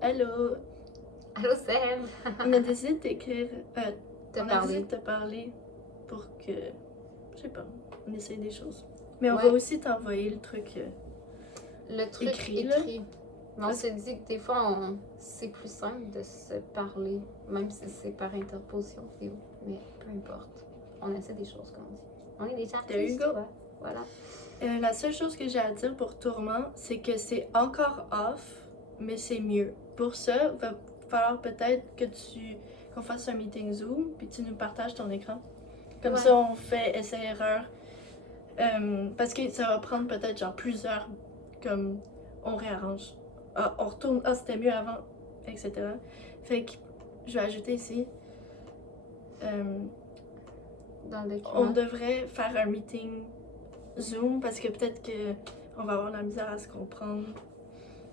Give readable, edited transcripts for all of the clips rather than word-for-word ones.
Allô, Allô, Seb! on a décidé d'écrire, Te on a décidé parler. de te parler pour que, je sais pas, on essaye des choses. Mais on Ouais. va aussi t'envoyer le truc. Le truc Écrit, écrit. là. Mais on s'est dit que des fois, c'est plus simple de se parler, même si c'est par interposition vidéo. Mais peu importe. On essaie des choses, comme on dit. On est des artistes, There you go. ouais. Voilà. La seule chose que j'ai à dire pour Tourment, c'est que c'est encore off, mais c'est mieux. Pour ça, il va falloir peut-être qu'on fasse un meeting Zoom, puis tu nous partages ton écran. Comme Ouais. ça, on fait essai-erreur. Parce que ça va prendre peut-être genre plusieurs, comme on réarrange. Ah, on retourne, ah c'était mieux avant, etc. Fait que je vais ajouter ici. Dans le document. On devrait faire un meeting Zoom parce que peut-être qu'on va avoir de la misère à se comprendre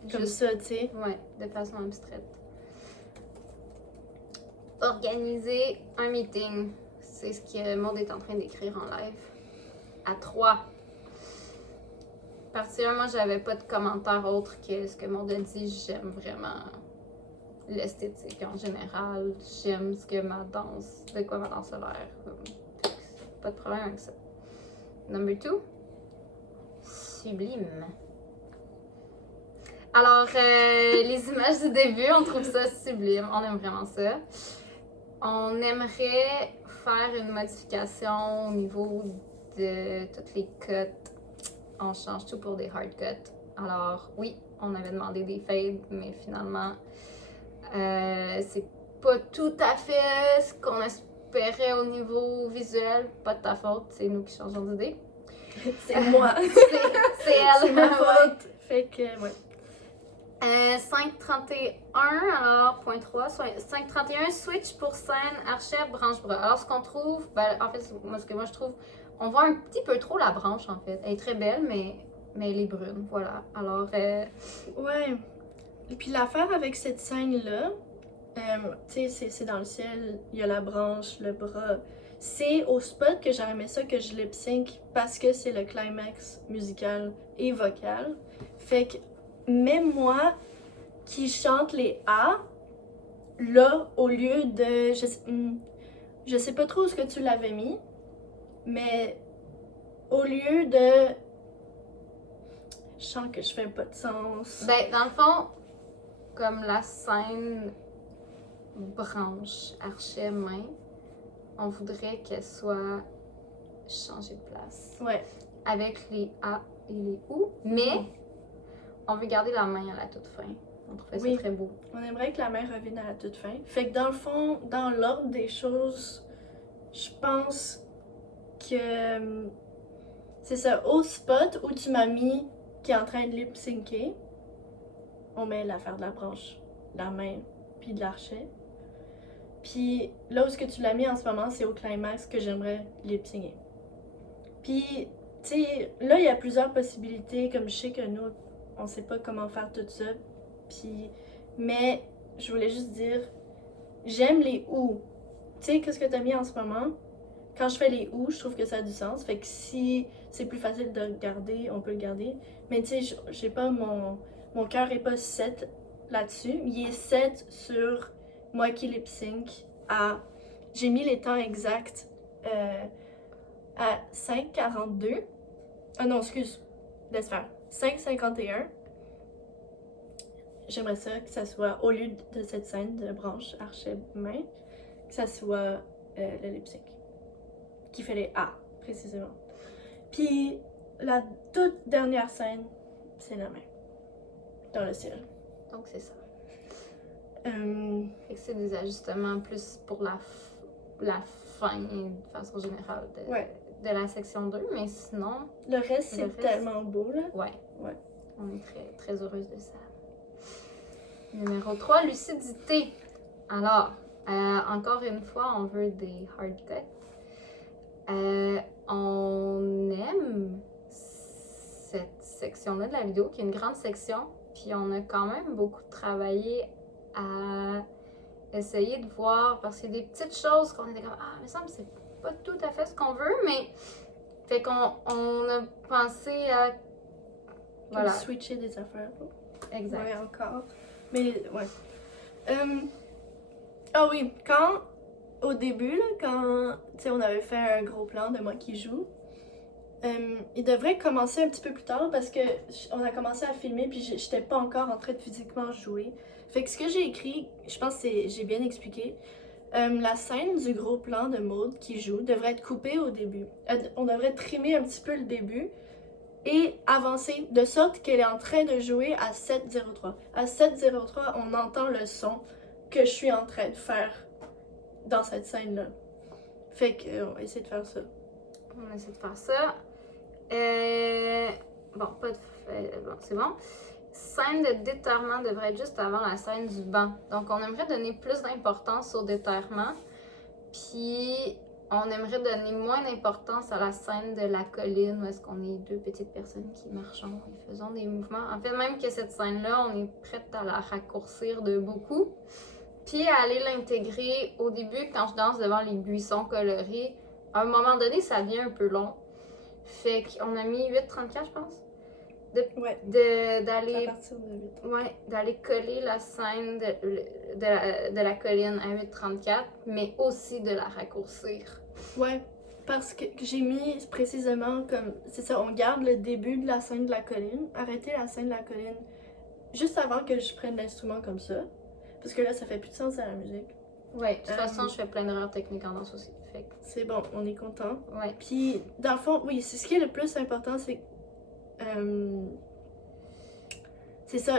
comme Juste- ça, tu sais. Ouais, de façon abstraite. Organiser un meeting. C'est ce que Maud est en train d'écrire en live. À 3. Particulièrement, j'avais pas de commentaires autres que ce que Maud a dit. J'aime vraiment l'esthétique en général. J'aime ce que ma danse, de quoi ma danse a l'air. Pas de problème avec ça. Number 2. Sublime. Alors, les images du début, on trouve ça sublime. On aime vraiment ça. On aimerait faire une modification au niveau de toutes les cuts. On change tout pour des hard cuts. Alors, oui, on avait demandé des fades, mais finalement, c'est pas tout à fait ce qu'on espérait au niveau visuel. Pas de ta faute, c'est nous qui changeons d'idée. C'est moi. C'est elle. C'est ma Ouais. faute. Fait que, ouais. 5.31, alors, point 3, 5.31, switch pour scène, archère, branche bras. Alors, ce qu'on trouve, ben, en fait, ce que moi je trouve, on voit un petit peu trop la branche, en fait. Elle est très belle, mais elle est brune, voilà. Alors, Ouais. Et puis l'affaire avec cette scène-là, tu sais, c'est dans le ciel, il y a la branche, le bras. C'est au spot que j'aurais aimé ça que je lip sync parce que c'est le climax musical et vocal. Fait que même moi qui chante les A, là, au lieu de. Je sais pas trop où ce que tu l'avais mis, mais au lieu de. Je sens que je fais pas de sens. ben, dans le fond, comme la scène branche, archet, main, on voudrait qu'elle soit changée de place. Ouais. Avec les A et les OU, mais on veut garder la main à la toute fin. On trouvait Oui. ça très beau. On aimerait que la main revienne à la toute fin. Fait que dans le fond, dans l'ordre des choses, je pense que c'est ça, au spot où tu m'as mis qui est en train de lip syncer, on met l'affaire de la branche, la main, puis de l'archet. Puis là où ce que tu l'as mis en ce moment, c'est au climax que j'aimerais lip syncer. Puis, tu sais, là il y a plusieurs possibilités, comme je sais que nous, on sait pas comment faire tout ça. Puis, mais je voulais juste dire, j'aime les ou. Tu sais, qu'est-ce que t'as mis en ce moment? Quand je fais les ou, je trouve que ça a du sens. Fait que si c'est plus facile de le garder, on peut le garder. Mais tu sais, je sais pas, mon cœur est pas 7 là-dessus. Il est 7 sur moi qui lip sync à. J'ai mis les temps exacts à 5,42. Ah non, excuse. Laisse faire. 5,51. J'aimerais ça que ça soit, au lieu de cette scène de branche archet-main, que ça soit le lip sync. Qui fait les A, précisément. Puis, la toute dernière scène, c'est la main. Dans le ciel. Donc, c'est ça. Euh, Fait que c'est des ajustements plus pour la fin, de façon générale, de la section 2. Mais sinon, le reste, c'est reste- tellement beau, là. ouais. Ouais. On est très, très heureuse de ça. Numéro 3, lucidité. Alors, encore une fois, on veut des hard cuts. On aime cette section-là de la vidéo, qui est une grande section, puis on a quand même beaucoup travaillé à essayer de voir, parce qu'il y a des petites choses qu'on était comme, ah, mais ça me semble que c'est pas tout à fait ce qu'on veut, mais fait qu'on a pensé à, Comme switcher des affaires. exact. Ouais, encore. Mais, ouais. Ah oui, au début, là, quand, tu sais, on avait fait un gros plan de moi qui joue, il devrait commencer un petit peu plus tard parce que on a commencé à filmer puis j'étais pas encore en train de physiquement jouer. Fait que ce que j'ai écrit, je pense que j'ai bien expliqué. La scène du gros plan de Maud qui joue devrait être coupée au début. On devrait trimer un petit peu le début et avancer de sorte qu'elle est en train de jouer à 7:03. À 7:03, on entend le son que je suis en train de faire dans cette scène-là. Fait qu'on va essayer de faire ça. On va essayer de faire ça. Bon, pas de. Bon, c'est bon. Scène de déterrement devrait être juste avant la scène du banc. Donc, on aimerait donner plus d'importance au déterrement. Puis, on aimerait donner moins d'importance à la scène de la colline où est-ce qu'on est deux petites personnes qui marchent et faisons des mouvements. En fait, même que cette scène-là, on est prête à la raccourcir de beaucoup. Puis, à aller l'intégrer au début, quand je danse devant les buissons colorés, à un moment donné, ça devient un peu long. Fait qu'on a mis 8,34, je pense. Ouais. D'aller. À partir de 8. Ouais, d'aller coller la scène de la colline à 8,34, mais aussi de la raccourcir. Ouais, parce que j'ai mis précisément comme. C'est ça, on garde le début de la scène de la colline, arrêter la scène de la colline juste avant que je prenne l'instrument comme ça. Parce que là, ça fait plus de sens à la musique. Ouais, de toute façon, je fais plein d'erreurs techniques en danse aussi. Fait. C'est bon, on est content. Ouais. Puis, dans le fond, oui, c'est ce qui est le plus important, c'est. C'est ça,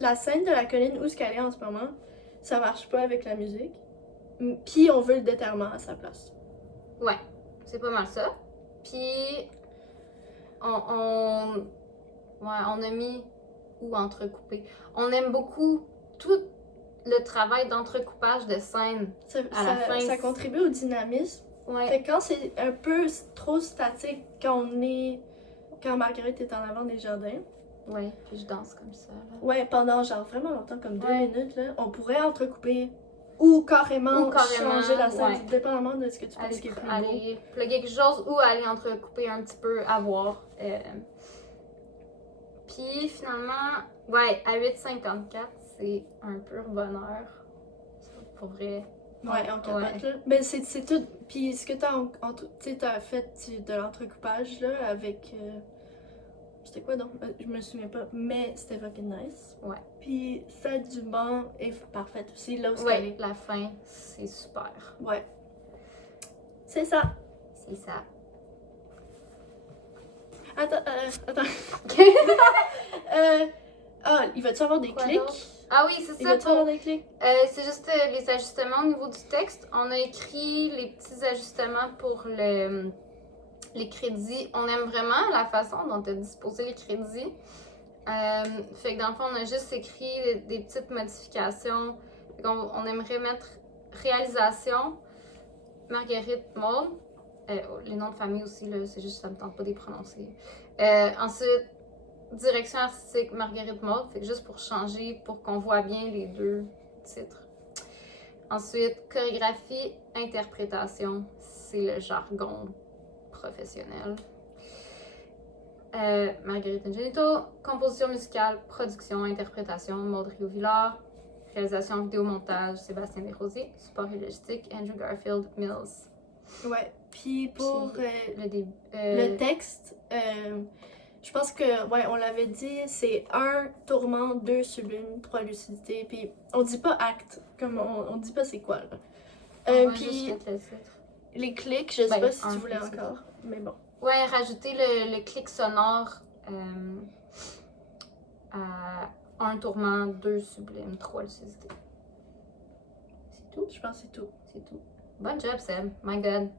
la scène de la colline où ce qu'elle est en ce moment, ça marche pas avec la musique. Puis on veut le déterrement à sa place. Ouais, c'est pas mal ça. Puis on a mis ou entrecoupé. On aime beaucoup tout le travail d'entrecoupage de scène à la fin. Ça contribue au dynamisme. Ouais. Fait que quand c'est un peu trop statique, quand Marguerite est en avant des jardins. Ouais, puis je danse comme ça. Là. Ouais, pendant genre vraiment longtemps, comme 2 minutes, là, on pourrait entrecouper ou carrément changer la scène, dépendamment de ce que tu penses qui est plus beau. Aller plugger quelque chose ou aller entrecouper un petit peu à voir. Puis finalement, ouais, à 8,54, c'est un pur bonheur. Ça pourrait. Ouais, on capote, là. Mais c'est tout. Puis ce que t'as fait de l'entrecoupage, là, avec. C'était quoi donc? Je me souviens pas, mais c'était fucking nice. Ouais. Puis celle du banc est parfaite aussi, là où ouais, la fin, c'est super. Ouais. C'est ça. C'est ça. Attends. Il va-tu avoir des clics? Ah oui, c'est ça. Il va-tu avoir des clics? C'est juste les ajustements au niveau du texte. On a écrit les petits ajustements pour les crédits. On aime vraiment la façon dont tu as disposé les crédits. Fait que dans le fond, on a juste écrit des petites modifications. On aimerait mettre réalisation, Marguerite Maud. Les noms de famille aussi, là, c'est juste que ça me tente pas de les prononcer. Ensuite, direction artistique, Marguerite Maud. Fait que juste pour changer, pour qu'on voit bien les deux titres. Ensuite, chorégraphie, interprétation, c'est le jargon professionnel. Marguerite Ingenito, composition musicale, production, interprétation, Maud Rio-Villard, réalisation vidéo-montage, Sébastien Desrosiers, support et logistique, Andrew Garfield Mills. Ouais, puis pour le texte, je pense que, ouais, on l'avait dit, c'est 1 tourment, 2 sublime, 3 lucidité, puis on dit pas acte, comme on dit pas c'est quoi, là. Puis les clics, je sais pas si tu voulais encore, mais bon. Ouais, rajouter le clic sonore à 1 tourment, 2 sublime, 3 lucidité. C'est tout? Je pense que c'est tout. C'est tout. Bon job, Seb. My God.